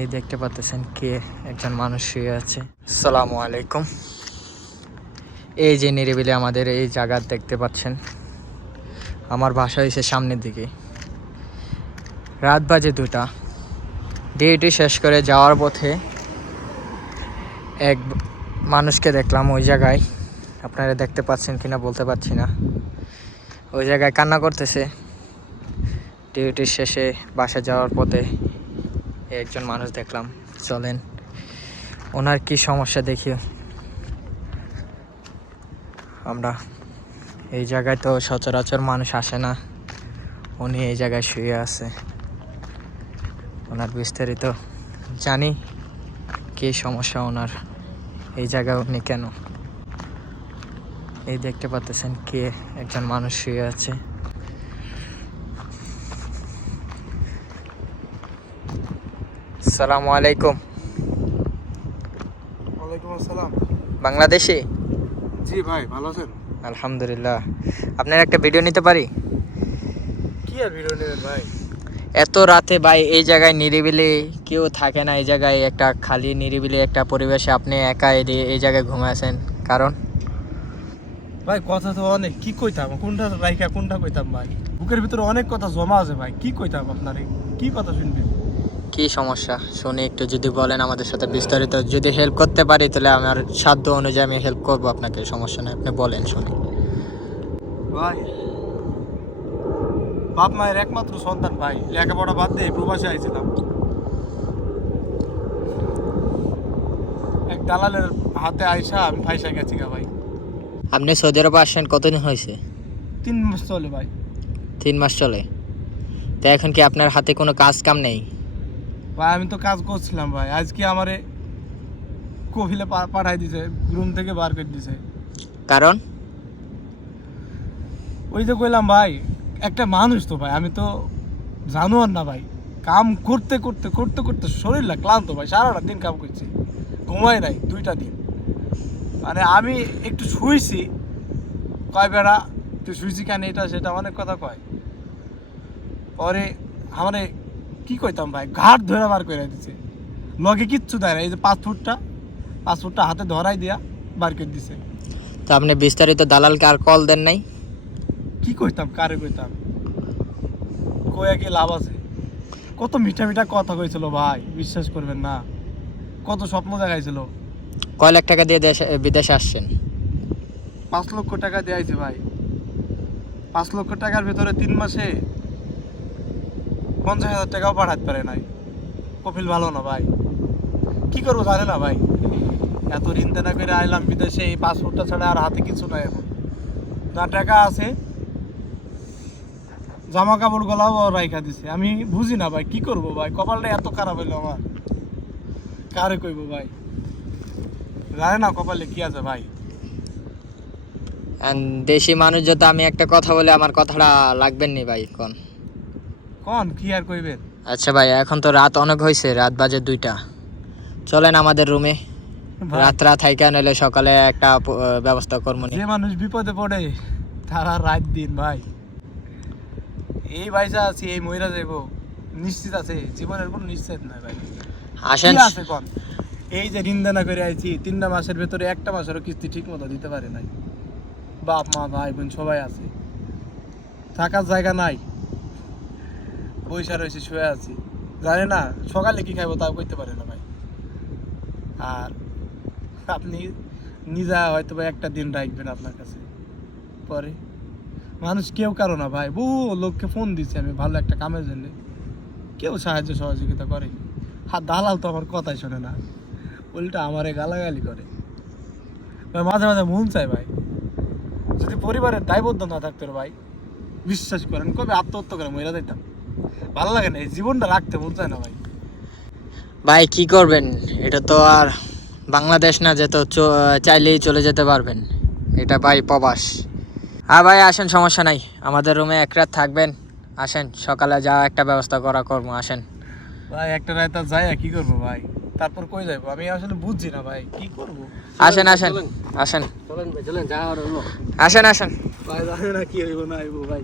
এই দেখতে পাচ্ছেন কে একজন মানুষ শুয়ে আছে। আসসালামু আলাইকুম। এই যে নিরিবিলি আমাদের এই জায়গা দেখতে পাচ্ছেন। আমার বাসা হয়েছে সামনের দিকে। রাত বাজে 2টা। ডিউটি শেষ করে যাওয়ার পথে এক মানুষকে দেখলাম ওই জায়গায়। আপনারা দেখতে পাচ্ছেন কিনা বলতে পারছি না। ওই জায়গায় কান্না করতেছে। ডিউটির শেষে বাসা যাওয়ার পথে একজন মানুষ দেখলাম। চলেন ওনার কি সমস্যা দেখি। আমরা এই জায়গায় তো সচরাচর মানুষ আসে না, উনি এই জায়গায় শুয়ে আছে। ওনার বিস্তারিত জানি কি সমস্যা ওনার, এই জায়গায় উনি কেন। এই দেখতে পাচ্ছেন কে একজন মানুষ শুয়ে আছে। আসসালামু আলাইকুম। ওয়ালাইকুম আসসালাম। বাংলাদেশি? জি ভাই, ভালো আছেন? আলহামদুলিল্লাহ। আপনার একটা ভিডিও নিতে পারি? কি আর ভিডিও নেবেন ভাই? এত রাতে ভাই এই জায়গায় নিরিবিলি কেউ থাকে না, এই জায়গায় একটা খালি নিরিবিলি একটা পরিবেশে আপনি একা এই জায়গায় ঘুমায় আছেন, কারণ? ভাই কথা তো অনেক, কি কইতাম, কোনটা রাইখা কোনটা কইতাম ভাই। বুকের ভিতরে অনেক কথা জমা আছে ভাই, কি কইতাম আপনারে, কি কথা শুনবেন? কি সমস্যা শুনি একটু যদি বলেন আমাদের সাথে বিস্তারিত। যদি হেল্প করতে পারি তাহলে আমার সাধ্য অনুযায়ী আমি হেল্প করবো আপনাকে, সমস্যা নেই, আপনি বলেন শুনি। ভাই বাপ মায়ের একমাত্র সন্তান ভাই, লেখাপড়া বাদ দিয়ে প্রবাসে আইছিলাম। এক দালালের হাতে আইসা আমি ফাইসা গেছি গা ভাই। আপনি সৌদি আরবে আসেন কতদিন হয়েছে? 3 মাস চলে ভাই। 3 মাস চলে। তো এখন কি আপনার হাতে কোনো কাজ কাম নেই? ভাই আমি তো কাজ করছিলাম ভাই, আজকে আমারে কফিলে পাঠাই দিছে, রুম থেকে বার করে দিছে। কারণ? ওই যে কইলাম ভাই, একটা মানুষ তো ভাই, আমি তো জানোয়ার না ভাই। কাম করতে করতে করতে করতে শরীরটা ক্লান্ত ভাই, সারাটা দিন কাম করছি, ঘুমাই নাই 2টা দিন। মানে আমি একটু শুইছি, কয় বেড়া তুই শুইছি কেন, এটা সেটা অনেক কথা কয়। পরে আমারে কি কইতাম ভাই, ঘাট ধরে বার করে দিছে, লগে কিচ্ছু দেয় না। এই যে পাসপোর্টটা হাতে ধরাই দিয়া বার করে দিছে। তো আপনি বিস্তারিত দালালকে আর কল দেন নাই? কি কইতাম, কারে কইতাম, কয়ে কি লাভ আছে? কত মিঠা মিঠা কথা কইছিল ভাই, বিশ্বাস করবেন না, কত স্বপ্ন দেখাইছিল। কয় লাখ টাকা দিয়ে বিদেশে আসছেন? 5 লক্ষ টাকা দিয়েছে ভাই। 5 লক্ষ টাকার ভিতরে 3 মাসে 50,000 টাকাও পাঠাতে পারে নাই। কপিল ভালো না ভাই, কি করবো জানে না ভাই। এত ঋণ দেনা করে আইলাম বিদেশে, এই পাসপোর্টটা ছাড়া আর হাতে কিছু নাই। এখন না টাকা আছে, জামা কাপড় গলাও রাইখা দিছে। আমি বুঝি না ভাই, কি করবো ভাই, কপালটা এত খারাপ হইলো আমার, কারে কইব ভাই, জানে না কপালে কি আছে ভাই। দেশি মানুষ যত আমি একটা কথা বলে আমার কথাটা লাগবেন নি ভাই কোন? কোন কি আর কইবেন? আচ্ছা ভাই, এখন তো রাত অনেক হয়েছে, রাত বাজে 2টা। চলেন আমাদের রুমে, রাত হাইকা নইলে সকালে একটা ব্যবস্থা করবো। যে মানুষ বিপদে পড়ে তারা রাত দিন ভাই, এই ভাইসা আছি, এই মহিলা যাইব নিশ্চিত আছে, জীবনের কোনো নিশ্চিত নাই ভাই। আসেন। কি আছে কোন? এই যে ঋণ দেনা করে আইছি, 3টা মাসের ভেতরে 1টা মাসেরও কিস্তি ঠিক মতো দিতে পারে নাই। বাপ মা ভাই বোন সবাই আছে, থাকার জায়গা নাই, পয়সা রয়েছে, শুয়ে আছি, জানে না সকালে কি খাইবো তাও কইতে পারে না ভাই। আর আপনি নিজা হয়তো বা একটা দিন রাখবেন আপনার কাছে, পরে মানুষ কেউ কারো না ভাই। বহু লোককে ফোন দিচ্ছি আমি ভালো একটা কামের জন্য, কেউ সাহায্য সহযোগিতা করেনি। দালাল তো আমার কথাই শোনে না, উল্টা আমারে গালাগালি করে ভাই। মাঝে মাঝে মন চায় ভাই, যদি পরিবারের দায়বদ্ধ না থাকতো রে ভাই, বিশ্বাস করেন কবে আত্মহত্যা করে মহিলা দিতাম। ভালো লাগে না, এই জীবনটা রাখতে মন চায় না ভাই। ভাই কি করবেন, এটা তো আর বাংলাদেশ না যে তো চাইলেই চলে যেতে পারবেন, এটা ভাই প্রবাস। ভাই আসেন, সমস্যা নাই, আমাদের রুমে এক রাত থাকবেন। আসেন, সকালে যা একটা ব্যবস্থা করবো, আসেন। ভাই একটা রাত আর যাই কি করবো ভাই, তারপর কই যাবো আমি আসলে বুঝছি না ভাই, কি করবো। আসেন আসেন আসেন চলেন ভাই, চলেন, যা হলো আসেন আসেন। ভাই, জানে না কি হইব না হইব ভাই।